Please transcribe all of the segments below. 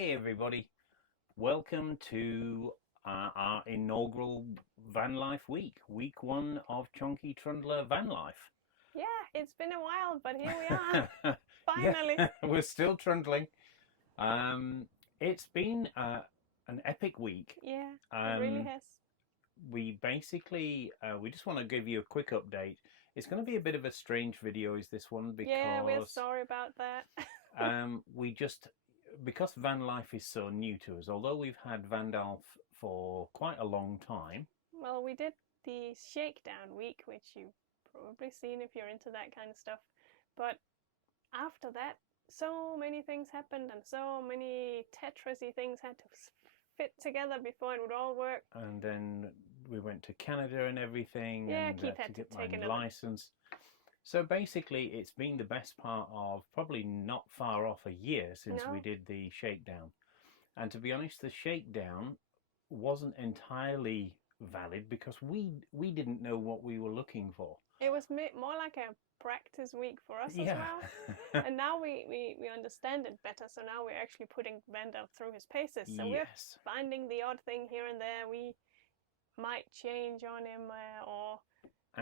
Hey everybody, welcome to our inaugural Vanlife week, week one of Chonky Trundler Vanlife. Yeah, it's been a while, but here we are, finally. Yeah, we're still trundling. It's been an epic week. Yeah, it really has. We basically, we just want to give you a quick update. It's going to be a bit of a strange video, is this one, Yeah, we're because sorry about that. because van life is so new to us, although we've had Vandalf for quite a long time. Well, we did the shakedown week, which you've probably seen if you're into that kind of stuff. But after that, so many things happened and so many Tetris-y things had to fit together before it would all work. And then we went to Canada and everything, Yeah, and Keith to had to get my take another. license. So basically, it's been the best part of probably not far off a year since we did the shakedown. And to be honest, the shakedown wasn't entirely valid because we didn't know what we were looking for. It was more like a practice week for us as well. And now we understand it better, so now we're actually putting Vandalf through his paces. So we're finding the odd thing here and there. We might change on him or,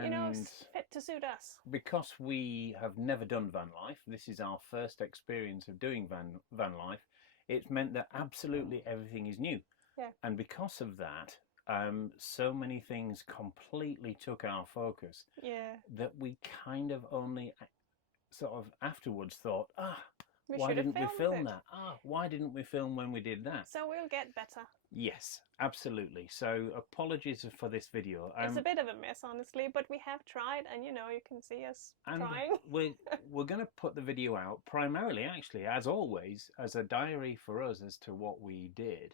you know, fit to suit us. Because we have never done van life, this is our first experience of doing van life, it's meant that absolutely everything is new. Yeah. And because of that, so many things completely took our focus. Yeah. That we kind of only sort of afterwards thought, why didn't we film that? Why didn't we film when we did that? So we'll get better. Yes, absolutely. So apologies for this video. It's a bit of a mess, honestly, but we have tried, and you know, you can see us trying. we're going to put the video out primarily, actually, as always, as a diary for us as to what we did.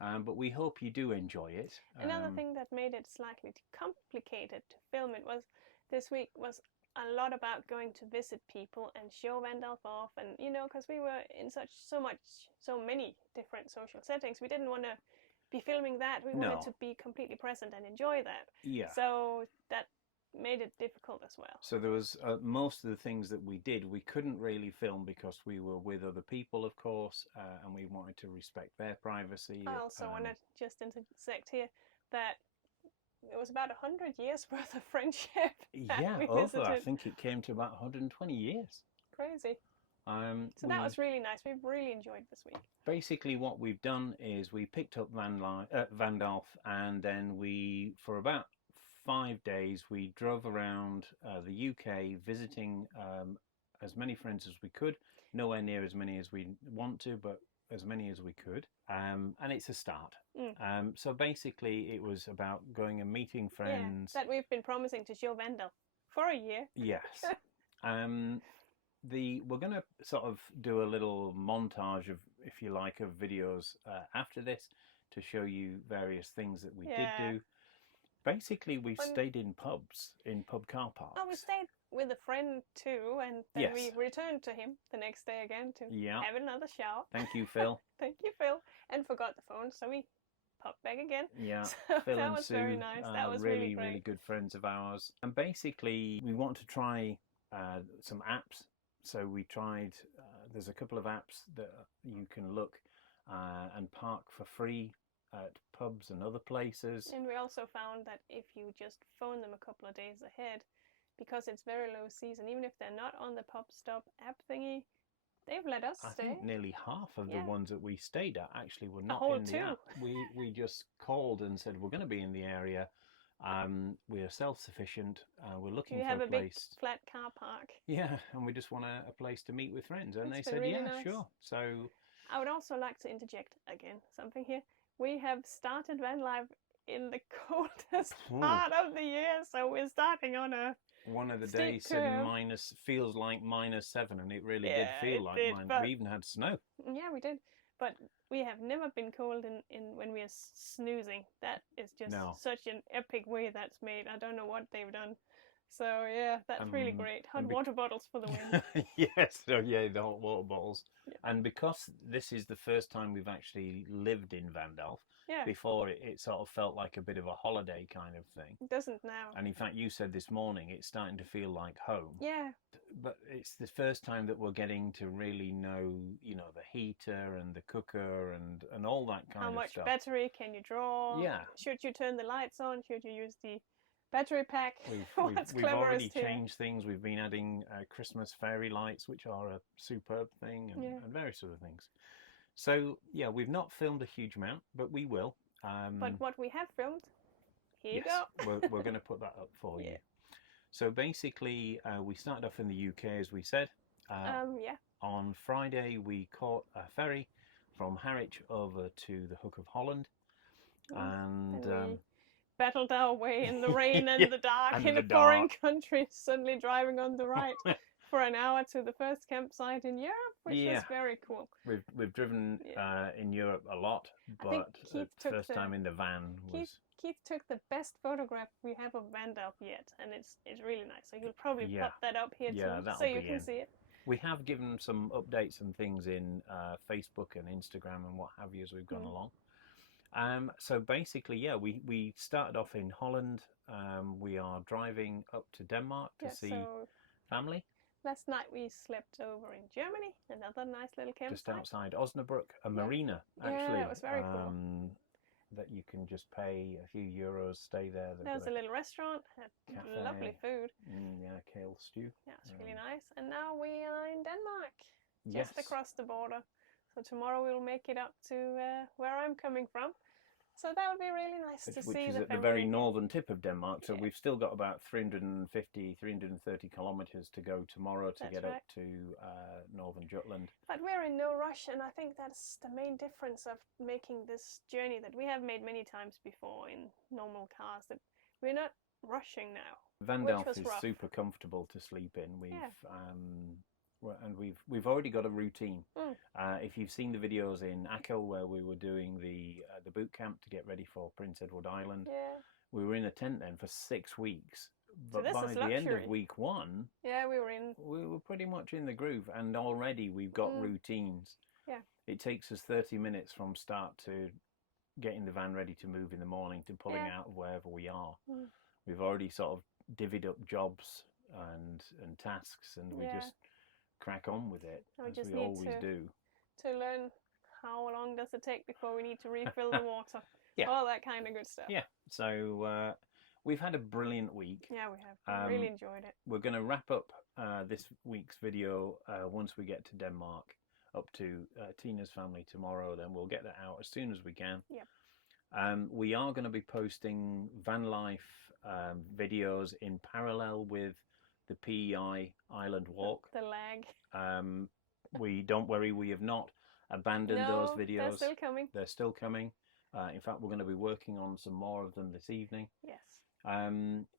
But we hope you do enjoy it. Another thing that made it slightly complicated to film it was this week was a lot about going to visit people and show Vandalf off, and you know, because we were in so many different social settings, we didn't want to be filming that. We wanted to be completely present and enjoy that. Yeah. So that made it difficult as well. So there was most of the things that we did, we couldn't really film because we were with other people, of course, and we wanted to respect their privacy. I also want to just intersect here that it was about 100 years worth of friendship. Yeah, over. I think it came to about 120 years. Crazy. So that was really nice. We've really enjoyed this week. Basically, what we've done is we picked up Vandalf, and then for about 5 days, we drove around the UK visiting as many friends as we could. Nowhere near as many as we want to, but as many as we could. And it's a start. So basically, it was about going and meeting friends. Yeah, that we've been promising to show Vandalf for a year. Yes. We're going to sort of do a little montage of, if you like, of videos after this to show you various things that we did do. Basically, we stayed in pubs, in pub car parks. Oh, we stayed with a friend too, and then we returned to him the next day again to have another shower. Thank you, Phil. Thank you, Phil. And forgot the phone, so we popped back again. Yeah, so Phil that and was Sue, very nice. That was really great. Really good friends of ours. And basically, we want to try some apps. So we tried, there's a couple of apps that you can look and park for free at pubs and other places. And we also found that if you just phone them a couple of days ahead, because it's very low season, even if they're not on the pub stop app thingy, they've let us stay. I think nearly half of the ones that we stayed at actually were not in the app. We just called and said, we're going to be in the area. We are self-sufficient. We're looking for a place. You have a big flat car park. Yeah, and we just want a place to meet with friends. And they said, really yeah, nice. Sure. So I would also like to interject again something here. We have started van life in the coldest part of the year, so we're starting on one of the days said feels like -7, and it really did feel like minus. We even had snow. Yeah, we did. But we have never been cold in when we are snoozing. That is just such an epic way that's made. I don't know what they've done. So yeah, that's really great. Hot water bottles for the win. Yes, so yeah, the hot water bottles. Yeah. And because this is the first time we've actually lived in Vandalf, Yeah. Before it sort of felt like a bit of a holiday kind of thing. It doesn't now. And in fact, you said this morning it's starting to feel like home. Yeah. But it's the first time that we're getting to really know, you know, the heater and the cooker and all that kind How of much stuff. battery can you draw? Yeah. Should you turn the lights on? Should you use the battery pack? We've already changed things. We've been adding Christmas fairy lights, which are a superb thing, and various other things. So yeah, we've not filmed a huge amount, but we will. But what we have filmed, here yes, you go. we're going to put that up for Yeah. you. So basically, we started off in the UK, as we said. Yeah. On Friday, we caught a ferry from Harwich over to the Hook of Holland, and we battled our way in the rain and yeah, the dark and in the a foreign dark. country, suddenly driving on the right for an hour to the first campsite in Europe, which was very cool. We've driven in Europe a lot, but the first time in the van was... Keith took the best photograph we have of Vandalf yet, and it's really nice. So you'll probably pop that up here too, so you can see it. We have given some updates and things in Facebook and Instagram and what have you as we've gone along. So basically, yeah, we started off in Holland. We are driving up to Denmark to see family. Last night we slept over in Germany, another nice little campsite. Just outside Osnabrück, a marina, actually. Yeah, it was very cool. That you can just pay a few euros, stay there. There's a little restaurant, had lovely food. Yeah, kale stew. Yeah, it's really nice. And now we are in Denmark, just across the border. So tomorrow we'll make it up to where I'm coming from. So that would be really nice to see. Which is at the very northern tip of Denmark. So we've still got about 350, 330 kilometres to go tomorrow to get up to Northern Jutland. But we're in no rush, and I think that's the main difference of making this journey that we have made many times before in normal cars, that we're not rushing now. Vandalf is super comfortable to sleep in. We've already got a routine. If you've seen the videos in Akel where we were doing the boot camp to get ready for Prince Edward Island, we were in a tent then for 6 weeks. But so by the end of week 1, we were pretty much in the groove, and already we've got routines. Yeah, it takes us 30 minutes from start to getting the van ready to move in the morning to pulling out of wherever we are. We've already sort of divvied up jobs and tasks, and we just crack on with it, as we always do. To learn how long does it take before we need to refill the water. All that kind of good stuff. Yeah, so we've had a brilliant week. Yeah, we have. Really enjoyed it. We're going to wrap up this week's video once we get to Denmark, up to Tina's family tomorrow. Then we'll get that out as soon as we can. Yep. We are going to be posting Vanlife videos in parallel with the PEI Island Walk. The lag. We don't worry, we have not abandoned those videos. They're still coming. They're still coming. In fact, we're going to be working on some more of them this evening. Yes.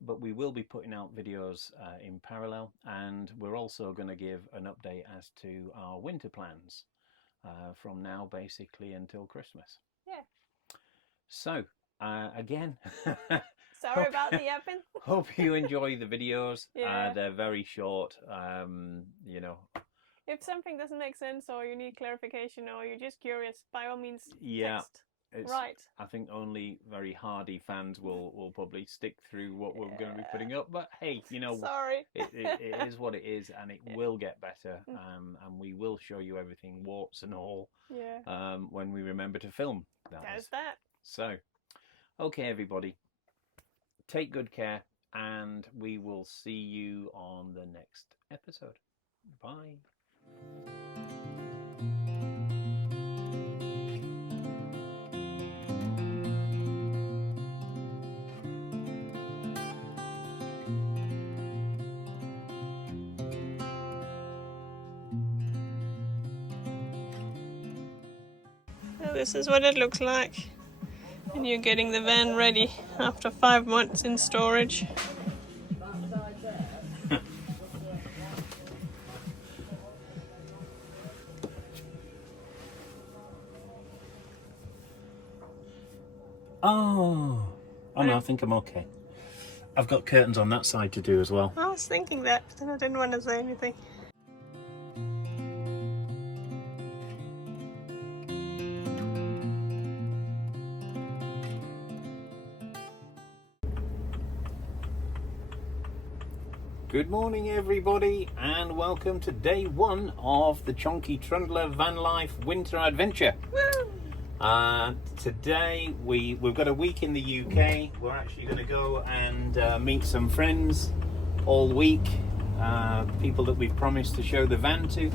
But we will be putting out videos in parallel, and we're also going to give an update as to our winter plans from now basically until Christmas. Yeah. So, again... Sorry about the yapping. Hope you enjoy the videos. They're very short, you know. If something doesn't make sense or you need clarification or you're just curious, by all means, text. I think only very hardy fans will probably stick through what we're going to be putting up. But hey, you know, sorry. it is what it is, and it will get better. And we will show you everything, warts and all, when we remember to film. There's that. So, okay, everybody. Take good care, and we will see you on the next episode. Bye. So this is what it looks like. And you're getting the van ready after 5 months in storage. Oh no, I think I'm okay. I've got curtains on that side to do as well. I was thinking that, but then I didn't want to say anything. Good morning everybody and welcome to day one of the Chonky Trundler Vanlife winter adventure. Woo! Today we've got a week in the UK. We're actually going to go and meet some friends all week, people that we've promised to show the van to.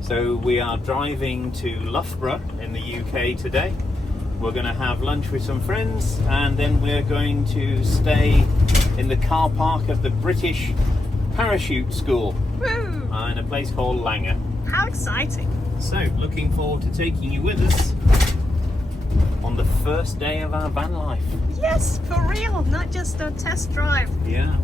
So we are driving to Loughborough in the UK today. We're going to have lunch with some friends and then we're going to stay in the car park of the British Parachute School in a place called Langer. How exciting! So, looking forward to taking you with us on the first day of our van life. Yes, for real, not just a test drive. Yeah.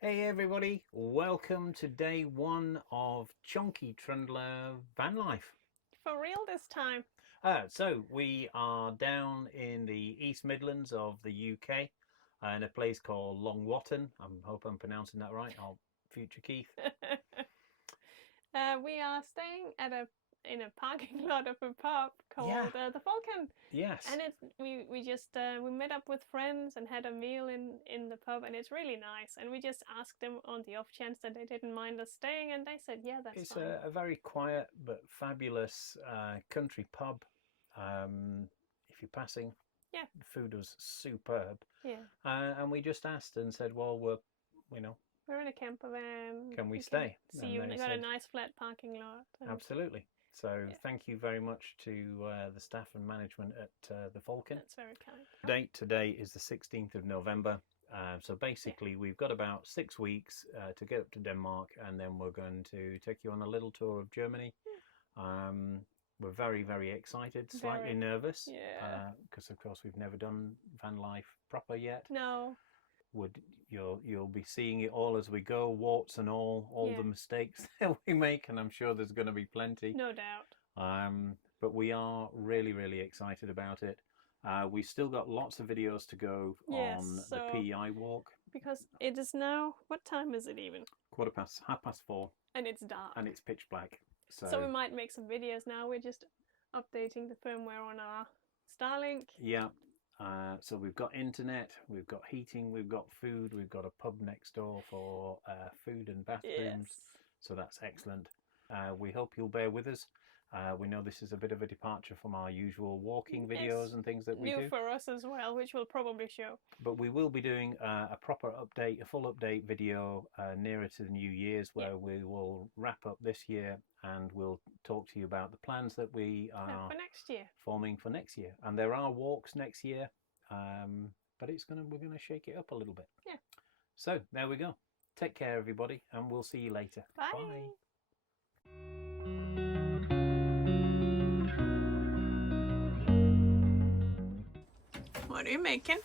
Hey everybody, welcome to day one of Chonky Trundler Van Life. For real this time. So we are down in the East Midlands of the UK in a place called Long Watton. I hope I'm pronouncing that right. I'll future Keith. We are staying at in a parking lot of a pub called the Falcon. Yes. And we just we met up with friends and had a meal in the pub, and it's really nice. And we just asked them on the off chance that they didn't mind us staying, and they said, yeah, that's fine. It's a very quiet but fabulous country pub. If you're passing, the food was superb. Yeah. And we just asked and said, well, we're in a camper van. Can we stay? See you, and they got a nice flat parking lot. Absolutely. So thank you very much to the staff and management at the Falcon. That's very kind. The date today is the 16th of November. So basically we've got about 6 weeks to get up to Denmark, and then we're going to take you on a little tour of Germany. We're very, very excited, slightly nervous, because of course we've never done van life proper yet. No. You'll be seeing it all as we go, warts and all the mistakes that we make, and I'm sure there's going to be plenty. No doubt. But we are really, really excited about it. We've still got lots of videos to go on the PEI walk. Because it is now, what time is it even? 4:30. And it's dark. And it's pitch black. So we might make some videos now. We're just updating the firmware on our Starlink. Yeah. So we've got internet, we've got heating, we've got food, we've got a pub next door for food and bathrooms. So that's excellent. We hope you'll bear with us. We know this is a bit of a departure from our usual walking videos and things that we do. New for us as well, which we'll probably show. But we will be doing a proper update, a full update video nearer to the New Year's, where we will wrap up this year and we'll talk to you about the plans that we are for next year. Forming for next year. And there are walks next year, but we're gonna shake it up a little bit. Yeah. So there we go. Take care everybody, and we'll see you later. Bye. Bye. What are you making?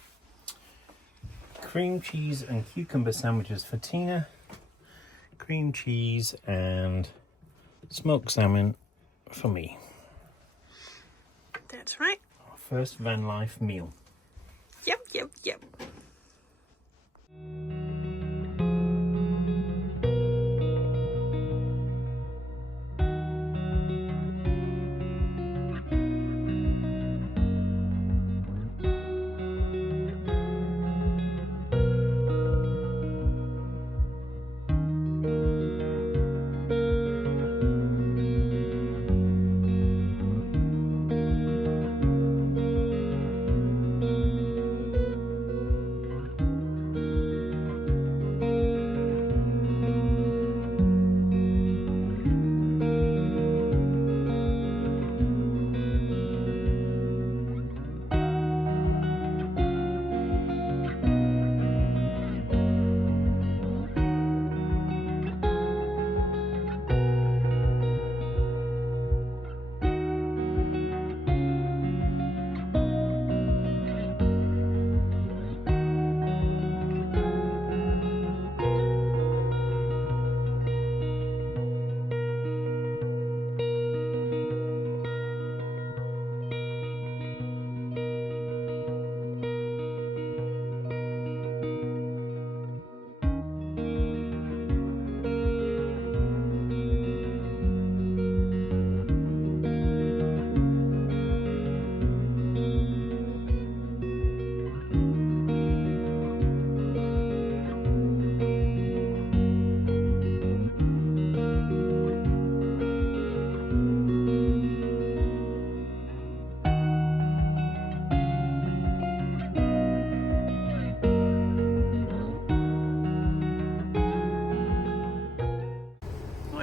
Cream cheese and cucumber sandwiches for Tina. Cream cheese and smoked salmon for me. That's right. Our first van life meal. Yep.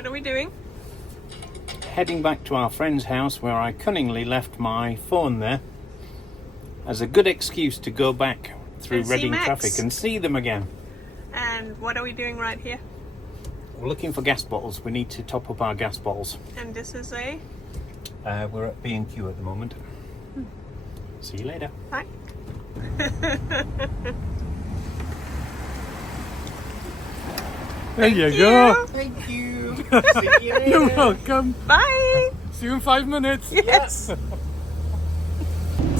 What are we doing? Heading back to our friend's house where I cunningly left my phone there as a good excuse to go back through And see Reading Max. traffic and see them again. And what are we doing right here? We're looking for gas bottles. We need to top up our gas bottles. And this is a... We're at B&Q at the moment. See you later. Bye. There you go. Thank you. See you later. You're welcome. Bye! See you in 5 minutes. Yes!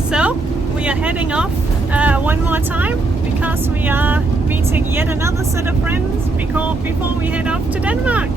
So, we are heading off one more time because we are meeting yet another set of friends before we head off to Denmark.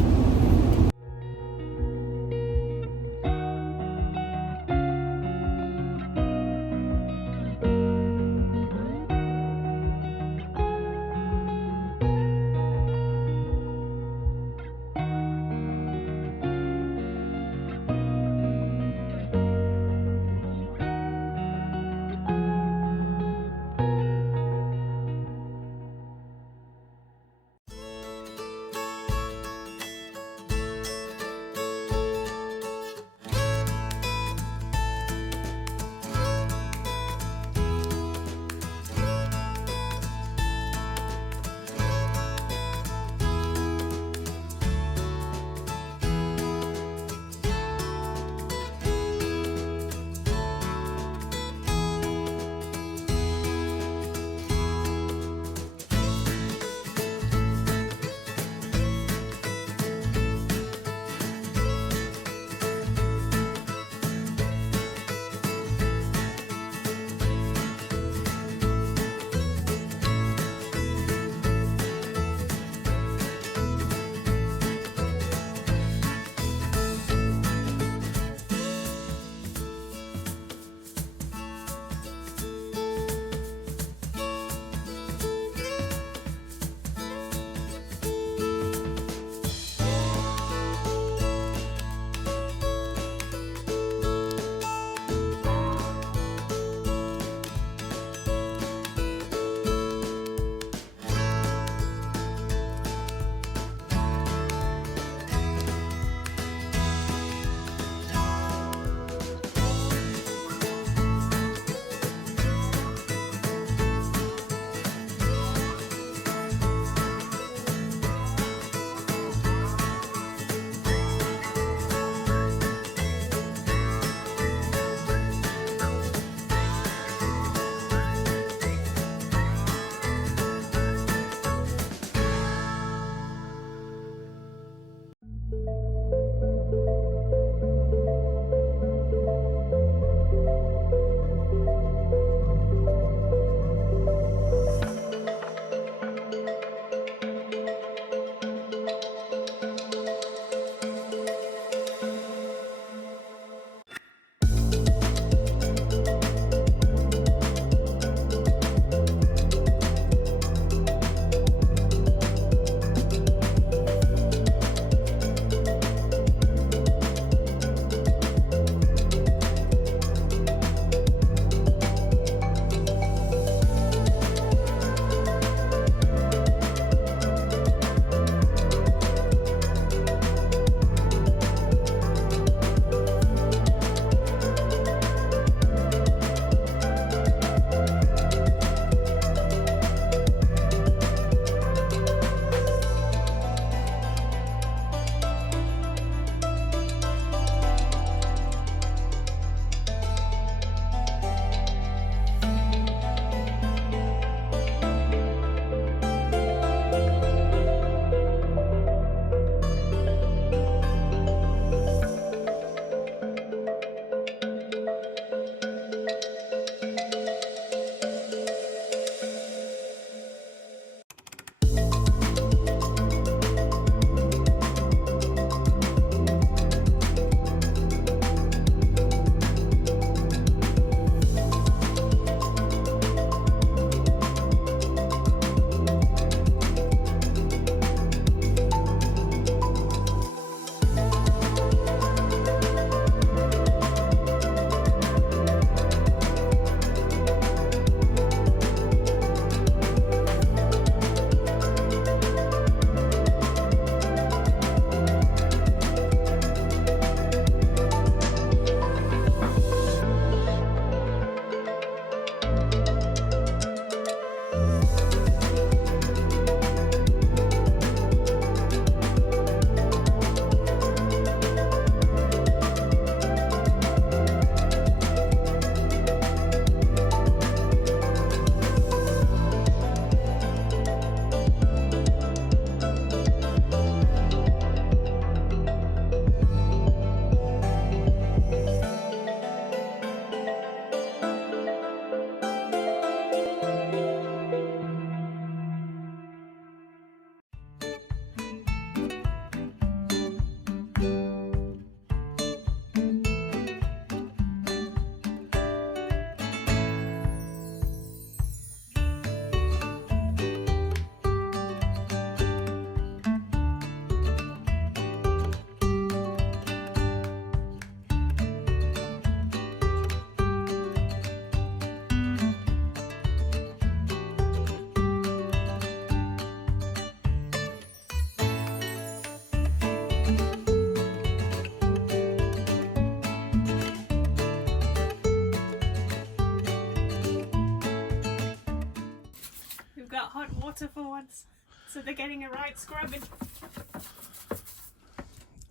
water for once. So they're getting a right scrubbing.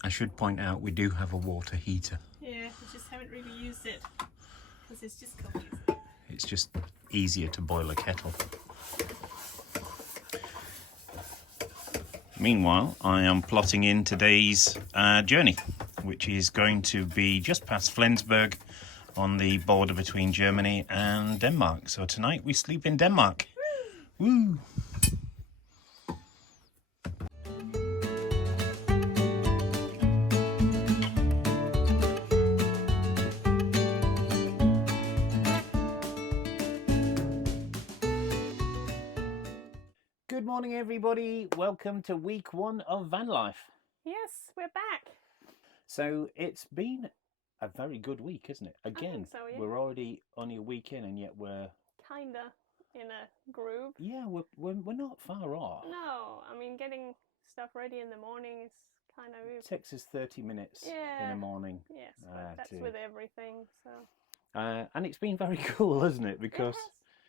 I should point out we do have a water heater. Yeah, we just haven't really used it. Because it's just cold. It's just easier to boil a kettle. Meanwhile, I am plotting in today's journey, which is going to be just past Flensburg on the border between Germany and Denmark. So tonight we sleep in Denmark. Woo! Good morning, everybody. Welcome to week 1 of Vanlife. Yes, we're back. So it's been a very good week, isn't it? Again, so, yeah. we're already only a week in, and yet we're Kinda in a groove. yeah, we're not far off. No, I mean, getting stuff ready in the morning is kind of... It takes us 30 minutes in the morning. Yes, but that's with everything, so... And it's been very cool, isn't it? Because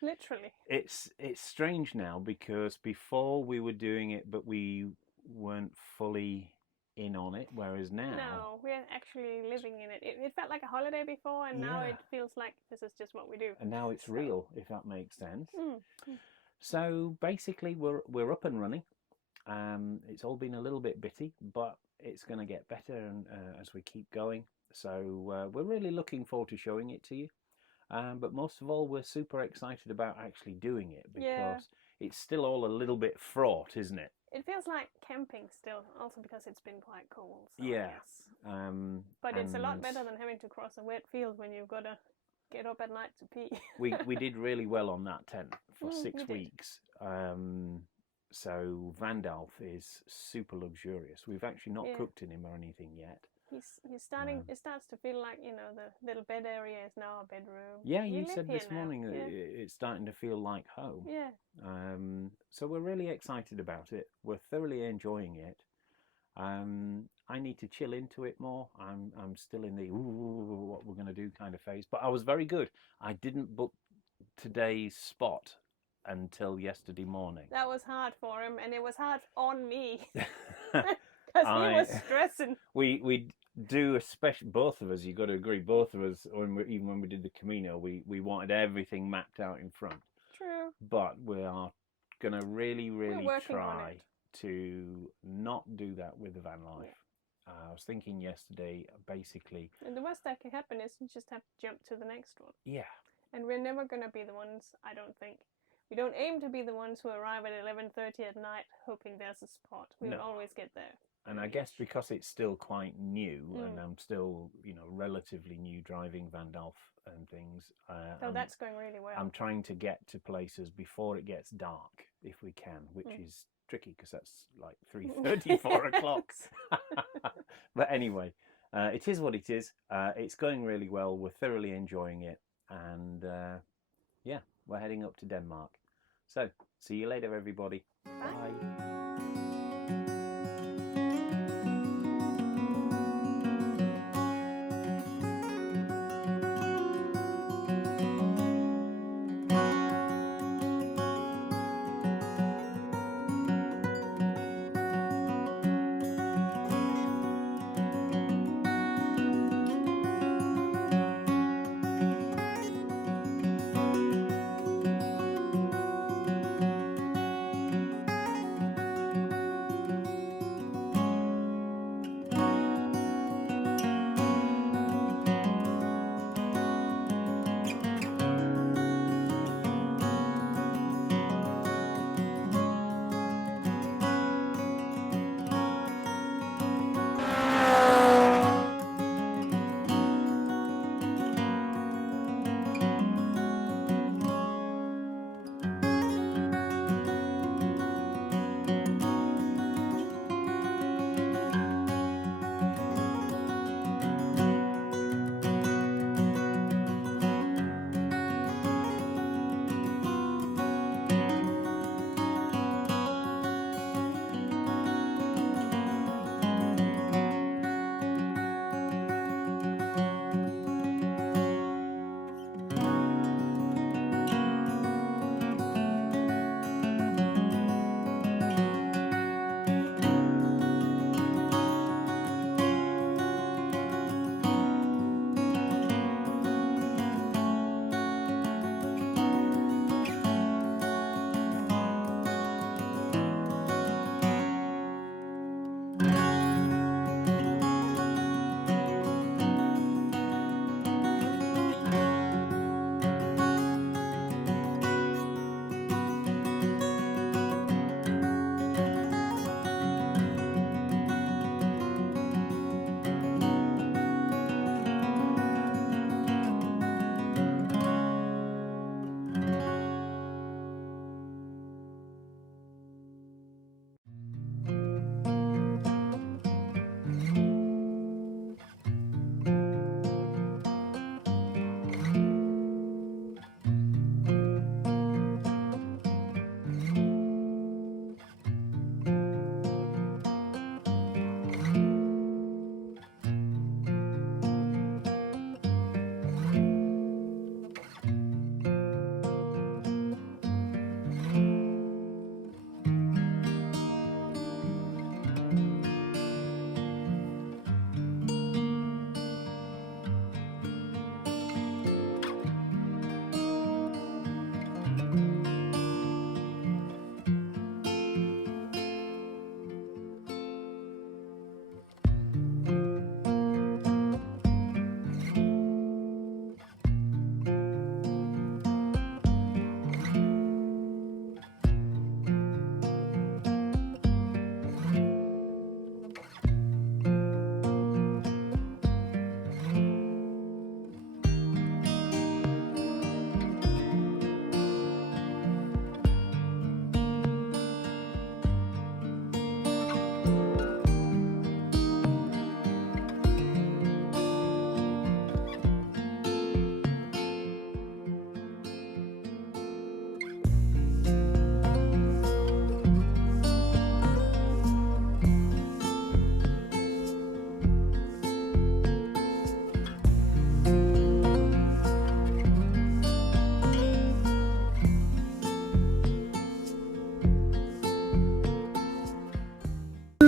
literally. it's strange now, because before we were doing it, but we weren't fully in on it, whereas now... No, we're actually living in it. It felt like a holiday before, and now it feels like this is just what we do. And now it's real, if that makes sense. Mm. So basically, we're up and running. It's all been a little bit bitty, but it's going to get better and as we keep going. So we're really looking forward to showing it to you. But most of all, we're super excited about actually doing it, because it's still all a little bit fraught, isn't it? It feels like camping still, also because it's been quite cold. So Yeah. But it's a lot better than having to cross a wet field when you've got to get up at night to pee. we did really well on that tent for 6 we weeks. So Vandalf is super luxurious. We've actually not cooked in him or anything yet. He's starting. It starts to feel like, you know, the little bed area is now a bedroom. Yeah, you said this morning that it's starting to feel like home. Yeah. So we're really excited about it. We're thoroughly enjoying it. I need to chill into it more. I'm still in the what we're going to do kind of phase. But I was very good. I didn't book today's spot until yesterday morning. That was hard for him, and it was hard on me. Because he was stressing. We do, especially both of us. You've got to agree. Both of us, even when we did the Camino, we wanted everything mapped out in front. True. But we are going to really try to not do that with the Vanlife. Yeah. I was thinking yesterday, basically. And the worst that can happen is you just have to jump to the next one. Yeah. And we're never going to be the ones. I don't think. We don't aim to be the ones who arrive at 11:30 at night hoping there's a spot. We'll always get there. And I guess because it's still quite new, and I'm still, relatively new driving Vandalf and things. So that's going really well. I'm trying to get to places before it gets dark, if we can, which is tricky because that's like 3:30, 4 o'clock. But anyway, it is what it is. It's going really well. We're thoroughly enjoying it. And we're heading up to Denmark. So, see you later, everybody. Bye.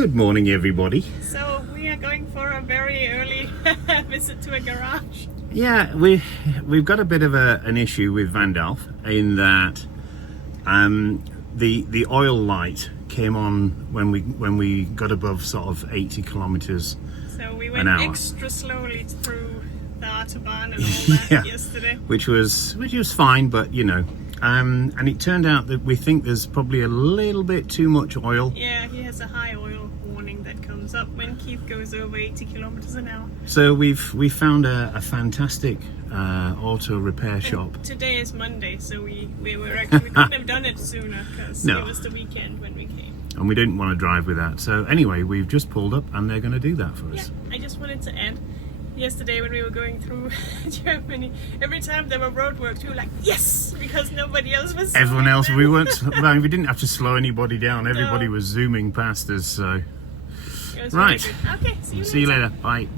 Good morning, everybody. So we are going for a very early visit to a garage. Yeah, we've got a bit of an issue with Vandalf in that the oil light came on when we got above sort of 80 kilometers. So we an went hour. extra slowly through the Autobahn and all that Yeah. yesterday. which was fine, but you know, and it turned out that we think there's probably a little bit too much oil. Yeah, he has a high oil warning that comes up when Keith goes over 80 kilometers an hour. So we found a fantastic auto repair shop. Today is Monday, so we couldn't have done it sooner because No. it was the weekend when we came. And we didn't want to drive with that. So anyway, we've just pulled up and they're going to do that for Yeah, us. I just wanted to add, yesterday when we were going through Germany, every time there were roadworks, we were like, yes, because nobody else was. Everyone slowing else, down. we weren't, well, we didn't have to slow anybody down. Everybody No. was zooming past us. So It was Right. really good. Okay, see you later. Bye.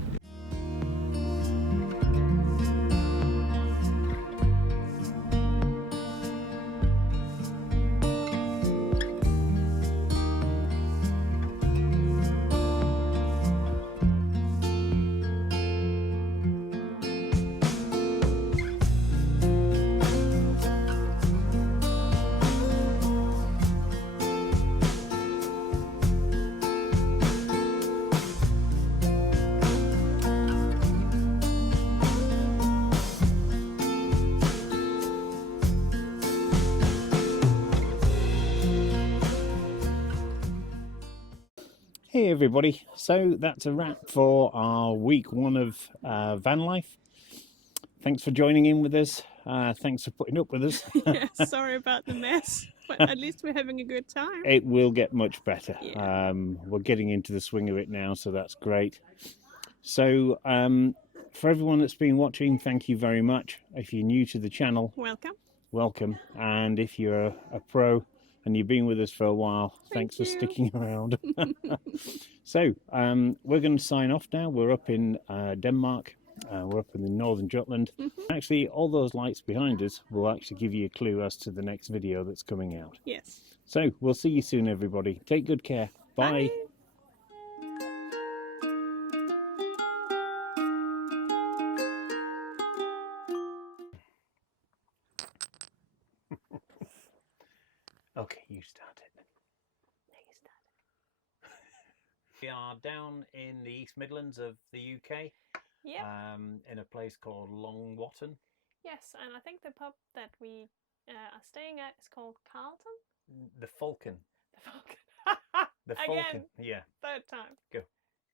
Hey everybody, so that's a wrap for our week one of Vanlife. Thanks for joining in with us. Thanks for putting up with us. Yeah, sorry about the mess, but at least we're having a good time. It will get much better. Yeah. We're getting into the swing of it now, so that's great. So for everyone that's been watching, thank you very much. If you're new to the channel, Welcome. welcome. And if you're a pro and you've been with us for a while, thanks for you. sticking around. So we're going to sign off now. We're up in Denmark. We're up in the Northern Jutland. Actually, all those lights behind us will actually give you a clue as to the next video that's coming out. Yes. So we'll see you soon, everybody. Take good care. Bye. Okay, you start it. We are down in the East Midlands of the UK, Yep. in a place called Long Watton. Yes, and I think the pub that we are staying at is called Carlton. The Falcon. The Falcon. The Again. Falcon. Yeah. Third time. Go.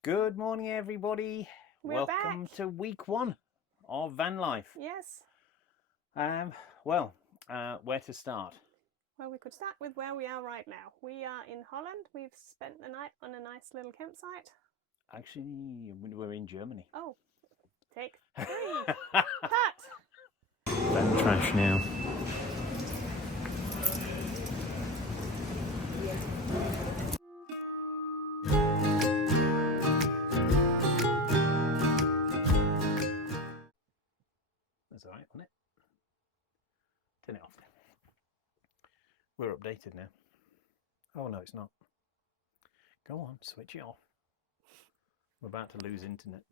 Good morning, everybody. We're Welcome back. to week one of Vanlife. Yes. Well, where to start? Well, we could start with where we are right now. We are in Holland. We've spent the night on a nice little campsite. Actually, we're in Germany. Oh, take 3. Cut. Van trash now. That's all right, wasn't it? Turn it off then. We're updated now. Oh no, it's not. Go on, switch it off. We're about to lose internet.